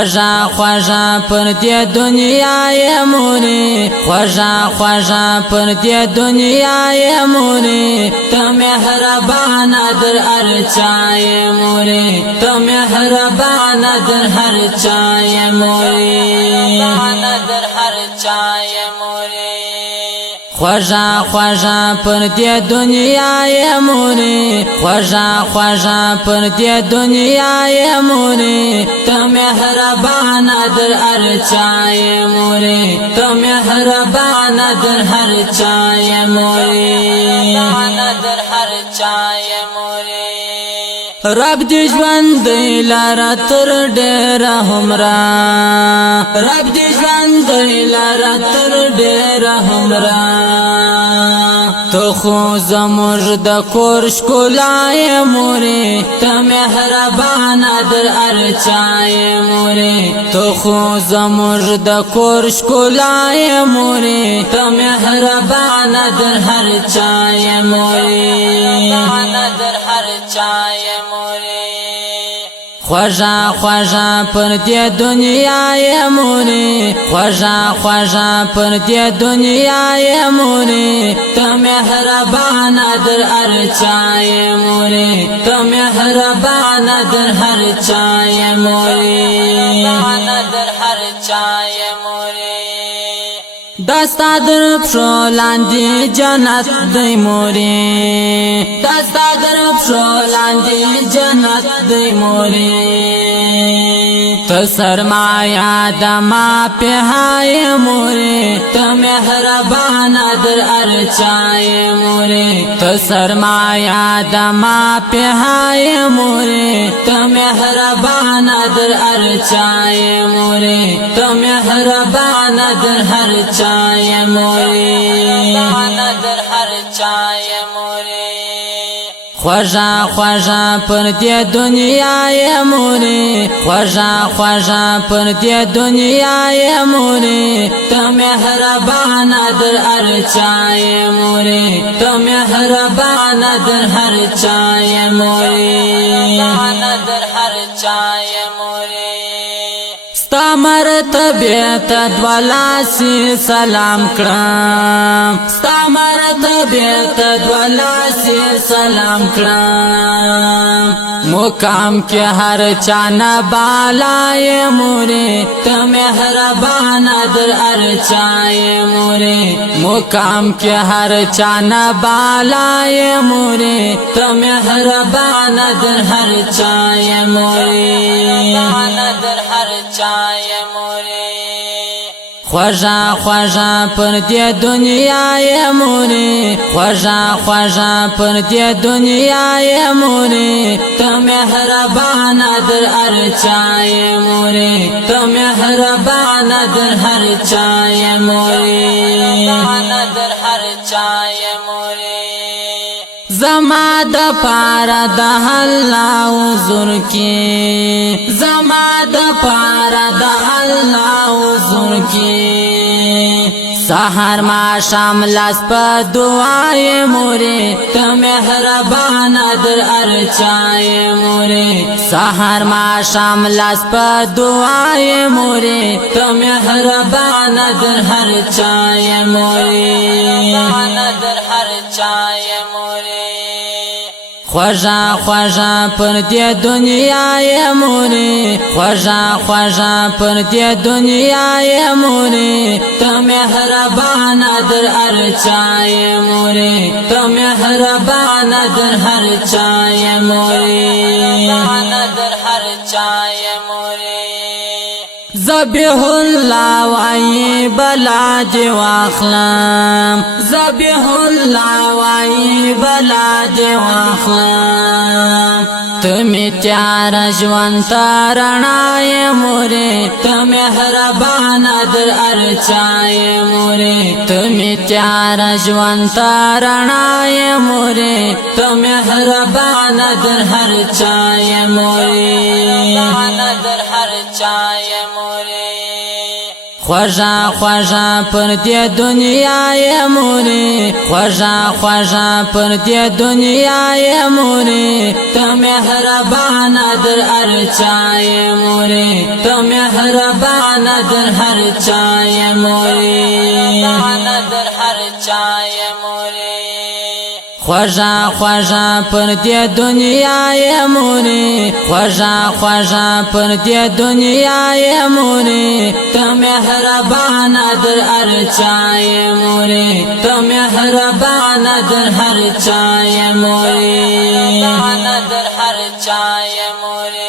خوشا خوشا پر دی دنیا یې مورې خوشا خوشا پر دی دنیا یې مورې ته مهربان در هر چا یې مورې ته مهربان در هر چا یې مورې در هر چا یې مورې خوشا خوشا پر دی دنیا یې مورې خوشا خوشا پر دی دنیا یې مورې ته مهربان در هر چا یې مورې ته مهربان در هر چا یې مورې در هر چا یې مورې رب دې ژوند لاره تر ډېره همرا رب دې ژوند لاره تر ډېره همرا تو خو زموږ د کور ښکلا یې مورې ته مهربان در هر چا یې مورې تو خو زموږ د کور ښکلا یې مورې ته مهربان در هر چا یې مورې در هر چا یې خوشا خوشا پر دی دنیا یې مورې خوشا خوشا پر دی دنیا یې مورې ته مهربان در هر چا یې مورې ته مهربان در هر چا یې مورې در هر چا یې مورې دستا در پښو لاندې جنت دی مورې دستا در پښو لاندې جنت دی مورې ته سرمایا د ما په هاي مورې ته مهربان در هر چا یې مورې ته سرمایا د ما په هاي مورې ته مهربان در هر چا یې مورې ته مهربان در هر چا یې مورې در هر چا یې مورې خوشا خوشا پر دی دنیا یې مورې خوشا خوشا پر دی دنیا یې مورې ته مهربان در هر چا یې مورې ته مهربان در هر چا یې مورې در هر چا یې مورې ستا مرتبه ته دوالاسی سلام کړم ستا مرتبه ته دوالاسی سلام کړم مقام کې هر چا نه بالا یې مورې ته مهربان در هر چا یې مورې مقام کې هر چا نه بالا یې مورې ته مهربان در هر چا یې مورې در هر چا یې مورې خوشا خوشا پر دی دنیا یې مورې خوشا خوشا پر دی دنیا یې مورې ته مهربان در هر چا یې مورې ته مهربان در هر چا یې مورې در هر چا یې مورې زما د پاره د الله حضور کې زما د پاره د الله حضور کې سحر ما شام لاس په دعای مورې ته مهربان در هر چا یې مورې سحر ما شام لاس په دعای مورې ته مهربان در هر چا یې مورې در هر چا یې مورې خوشا خوشا پر دی دنیا یې مورې خوشا خوشا پر دی دنیا یې مورې ته مهربان در هر چا یې مورې ته مهربان در هر چا یې مورې در هر چا یې مورې ذبیح الله وای بلا دی واخلم ذبیح الله وای بلا دی واخلم ته می تیار ژوند رڼا یې مورې ته مهربان در هر چا یې مورې ته می تیار ژوند رڼا یې مورې ته مهربان در هر چا یې مورې در هر چا یې مورې خوشا خوشا پر دې دنیا یې مورې خوشا خوشا پر دې دنیا یې مورې ته مهربان در هر چا یې مورې ته مهربان در هر چا یې مورې در هر چا یې مورې خوشا خوشا پر دې دنیا یې مورې خوشا خوشا پر دې دنیا یې مورې ته مهربان در هر چا یې مورې ته مهربان در هر چا یې مورې در هر چا یې مورې